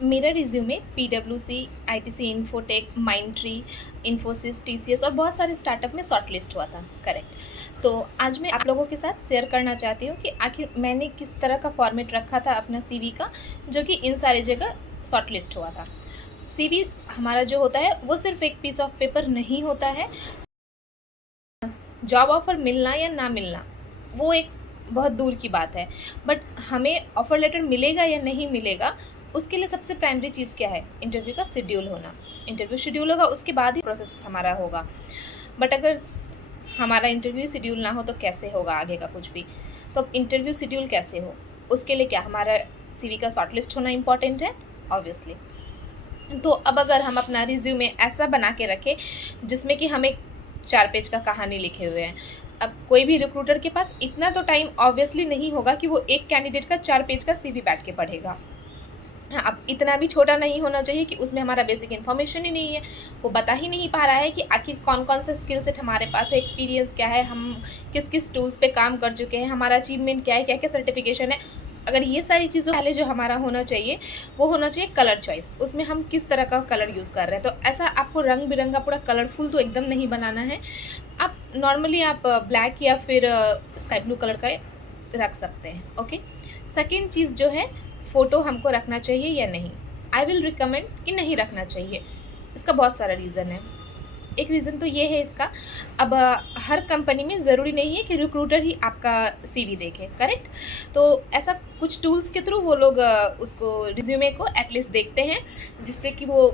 मेरा रिज्यूमे पीडब्ल्यूसी, आईटीसी इन्फोटेक, माइंडट्री, इन्फोसिस, टीसीएस और बहुत सारे स्टार्टअप में शॉर्टलिस्ट हुआ था। करेक्ट। तो आज मैं आप लोगों के साथ शेयर करना चाहती हूँ कि आखिर मैंने किस तरह का फॉर्मेट रखा था अपना सीवी का, जो कि इन सारी जगह शॉर्टलिस्ट हुआ था। सीवी हमारा जो होता है वो सिर्फ एक पीस ऑफ पेपर नहीं होता है। जॉब ऑफ़र मिलना या ना मिलना वो एक बहुत दूर की बात है, बट हमें ऑफ़र लेटर मिलेगा या नहीं मिलेगा उसके लिए सबसे प्राइमरी चीज़ क्या है? इंटरव्यू का शेड्यूल होना। इंटरव्यू शेड्यूल होगा, उसके बाद ही प्रोसेस हमारा होगा। बट अगर हमारा इंटरव्यू शेड्यूल ना हो तो कैसे होगा आगे का कुछ भी? तो अब इंटरव्यू शेड्यूल कैसे हो, उसके लिए क्या हमारा सीवी का शॉर्टलिस्ट होना इम्पॉर्टेंट है ऑब्वियसली। तो अब अगर हम अपना रिज्यूमे ऐसा बना के रखें जिसमें कि हम एक 4 पेज का कहानी लिखे हुए हैं, अब कोई भी रिक्रूटर के पास इतना तो टाइम ऑब्वियसली नहीं होगा कि वो एक कैंडिडेट का 4 पेज का सीवी बैठ के पढ़ेगा। हाँ, अब इतना भी छोटा नहीं होना चाहिए कि उसमें हमारा बेसिक इन्फॉर्मेशन ही नहीं है, वो बता ही नहीं पा रहा है कि आखिर कौन कौन से स्किल सेट हमारे पास है, एक्सपीरियंस क्या है, हम किस किस टूल्स पे काम कर चुके हैं, हमारा अचीवमेंट क्या है, क्या क्या सर्टिफिकेशन है। अगर ये सारी चीज़ों पहले जो हमारा होना चाहिए वो होना चाहिए कलर चॉइस, उसमें हम किस तरह का कलर यूज़ कर रहे हैं। तो ऐसा आपको रंग बिरंगा पूरा कलरफुल तो एकदम नहीं बनाना है। आप नॉर्मली आप ब्लैक या फिर स्काई ब्लू कलर का रख सकते हैं। ओके। सेकेंड चीज़ जो है, फ़ोटो हमको रखना चाहिए या नहीं। आई विल रिकमेंड कि नहीं रखना चाहिए। इसका बहुत सारा रीज़न है। एक रीज़न तो ये है इसका, अब हर कंपनी में ज़रूरी नहीं है कि रिक्रूटर ही आपका सीवी देखे। करेक्ट। तो ऐसा कुछ टूल्स के थ्रू वो लोग उसको रिज्यूमे को एटलीस्ट देखते हैं, जिससे कि वो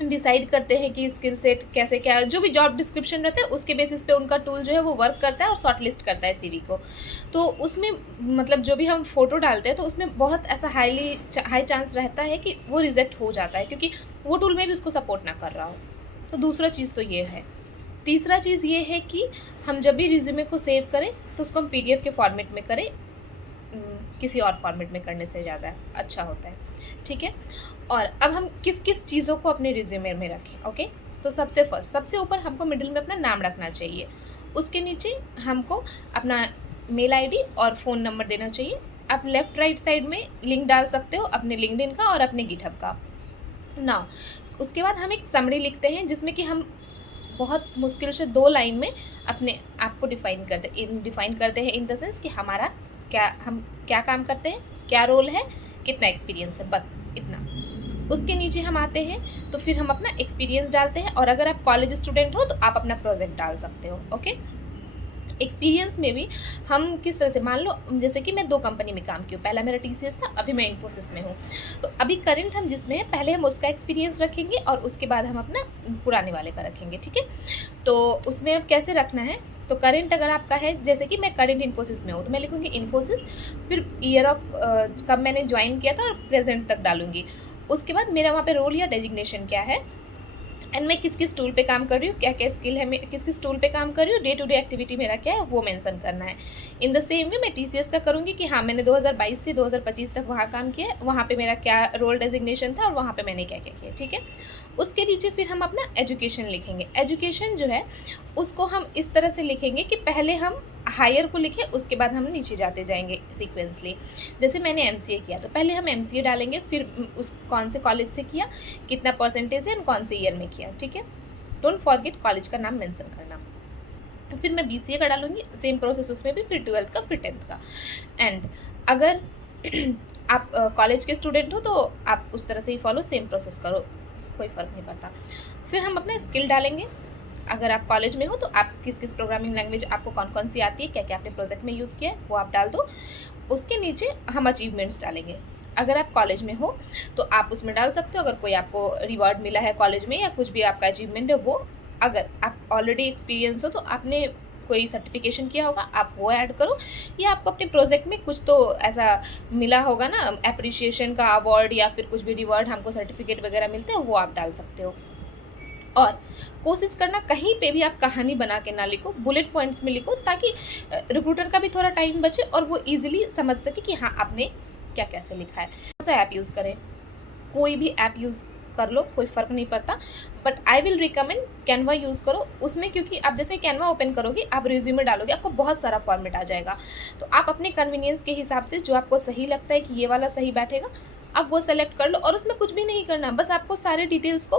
डिसाइड करते हैं कि स्किल सेट कैसे क्या, जो भी जॉब डिस्क्रिप्शन रहता है उसके बेसिस पे उनका टूल जो है वो वर्क करता है और शॉर्टलिस्ट करता है सीवी को। तो उसमें मतलब जो भी हम फ़ोटो डालते हैं तो उसमें बहुत ऐसा हाई चांस रहता है कि वो रिजेक्ट हो जाता है, क्योंकि वो टूल में भी उसको सपोर्ट ना कर रहा हो। तो दूसरा चीज़ तो ये है। तीसरा चीज़ ये है कि हम जब भी रिज्यूमे को सेव करें तो उसको हम पीडीएफ के फॉर्मेट में करें, किसी और फॉर्मेट में करने से ज़्यादा अच्छा होता है। ठीक है। और अब हम किस किस चीज़ों को अपने रिज्यूमे में रखें। ओके। तो सबसे ऊपर हमको मिडिल में अपना नाम रखना चाहिए, उसके नीचे हमको अपना मेल आईडी और फ़ोन नंबर देना चाहिए। आप लेफ़्ट राइट साइड में लिंक डाल सकते हो अपने लिंक्डइन का और अपने गिटहब का। नाउ उसके बाद हम एक समरी लिखते हैं जिसमें कि हम बहुत मुश्किल से 2 लाइन में अपने आप को डिफ़ाइन करते हैं इन द सेंस कि हम क्या काम करते हैं, क्या रोल है, कितना एक्सपीरियंस है, बस इतना। उसके नीचे हम आते हैं तो फिर हम अपना एक्सपीरियंस डालते हैं, और अगर आप कॉलेज स्टूडेंट हो तो आप अपना प्रोजेक्ट डाल सकते हो। ओके। एक्सपीरियंस में भी हम किस तरह से, मान लो जैसे कि मैं 2 कंपनी में काम की हूँ, पहला मेरा टीसीएस था, अभी मैं इन्फोसिस में हूँ। तो अभी करंट हम जिसमें है पहले हम उसका एक्सपीरियंस रखेंगे और उसके बाद हम अपना पुराने वाले का रखेंगे। ठीक है। तो उसमें अब कैसे रखना है, तो करंट अगर आपका है, जैसे कि मैं करंट इन्फोसिस में हूँ तो मैं लिखूँगी इन्फोसिस, फिर ईयर ऑफ कब मैंने ज्वाइन किया था और प्रेजेंट तक डालूँगी। उसके बाद मेरा वहाँ पे रोल या डेजिग्नेशन क्या है, एंड मैं किस किस टूल पे काम कर रही हूँ, क्या क्या स्किल है, मैं किस किस टूल पे काम कर रही हूँ, डे टू डे एक्टिविटी मेरा क्या है वो मेंशन करना है। इन द सेम वे मैं टीसीएस का करूँगी कि हाँ मैंने 2022 से 2025 तक वहाँ काम किया है, वहाँ पे मेरा क्या रोल डेजिग्नेशन था और वहाँ पे मैंने क्या क्या किया। ठीक है। उसके नीचे फिर हम अपना एजुकेशन लिखेंगे। एजुकेशन जो है उसको हम इस तरह से लिखेंगे कि पहले हम हायर को लिखें, उसके बाद हम नीचे जाते जाएंगे सीक्वेंसली। जैसे मैंने एमसीए किया तो पहले हम एमसीए डालेंगे, फिर उस कौन से कॉलेज से किया, कितना परसेंटेज है एंड कौन से ईयर में किया। ठीक है। डोंट फॉरगेट कॉलेज का नाम मेंशन करना। फिर मैं बीसीए का डालूंगी, सेम प्रोसेस उसमें भी, फिर 12th का, फिर 10th का। एंड अगर आप कॉलेज के स्टूडेंट हो तो आप उस तरह से ही फॉलो, सेम प्रोसेस करो, कोई फ़र्क नहीं पड़ता। फिर हम अपना स्किल डालेंगे। अगर आप कॉलेज में हो तो आप किस किस प्रोग्रामिंग लैंग्वेज आपको कौन कौन सी आती है, क्या क्या आपने प्रोजेक्ट में यूज़ किया है वो आप डाल दो। उसके नीचे हम अचीवमेंट्स डालेंगे। अगर आप कॉलेज में हो तो आप उसमें डाल सकते हो, अगर कोई आपको रिवॉर्ड मिला है कॉलेज में या कुछ भी आपका अचीवमेंट है वो। अगर आप ऑलरेडी एक्सपीरियंस हो तो आपने कोई सर्टिफिकेशन किया होगा आप वो ऐड करो, या आपको अपने प्रोजेक्ट में कुछ तो ऐसा मिला होगा ना, अप्रिशिएशन का अवार्ड या फिर कुछ भी रिवॉर्ड, हमको सर्टिफिकेट वगैरह मिलते हैं, वो आप डाल सकते हो। और कोशिश करना कहीं पे भी आप कहानी बना के ना लिखो, बुलेट पॉइंट्स में लिखो, ताकि रिक्रूटर का भी थोड़ा टाइम बचे और वो इजीली समझ सके कि हाँ आपने क्या कैसे लिखा है। कौन सा ऐप यूज़ करें, कोई भी ऐप यूज़ कर लो, कोई फ़र्क नहीं पड़ता, but I will recommend Canva use करो उसमें, क्योंकि आप जैसे कैनवा ओपन करोगे, आप रिज्यूमे डालोगे, आपको बहुत सारा फॉर्मेट आ जाएगा। तो आप अपने कन्वीनियंस के हिसाब से जो आपको सही लगता है कि ये वाला सही बैठेगा, आप वो सेलेक्ट कर लो और उसमें कुछ भी नहीं करना, बस आपको सारे डिटेल्स को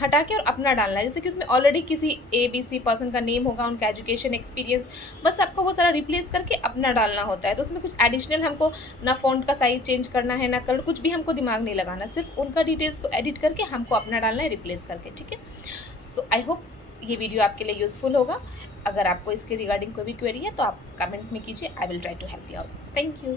हटा के और अपना डालना है। जैसे कि उसमें ऑलरेडी किसी ABC पर्सन का नेम होगा, उनका एजुकेशन, एक्सपीरियंस, बस आपको वो सारा रिप्लेस करके अपना डालना होता है। तो उसमें कुछ एडिशनल हमको ना फ़ॉन्ट का साइज़ चेंज करना है, ना कलर, कुछ भी हमको दिमाग नहीं लगाना, सिर्फ उनका डिटेल्स को एडिट करके हमको अपना डालना है रिप्लेस करके, ठीक है। सो आई होप ये वीडियो आपके लिए यूज़फुल होगा। अगर आपको इसके रिगार्डिंग कोई भी क्वेरी है तो आप कमेंट में कीजिए, I will try to help you out. Thank you.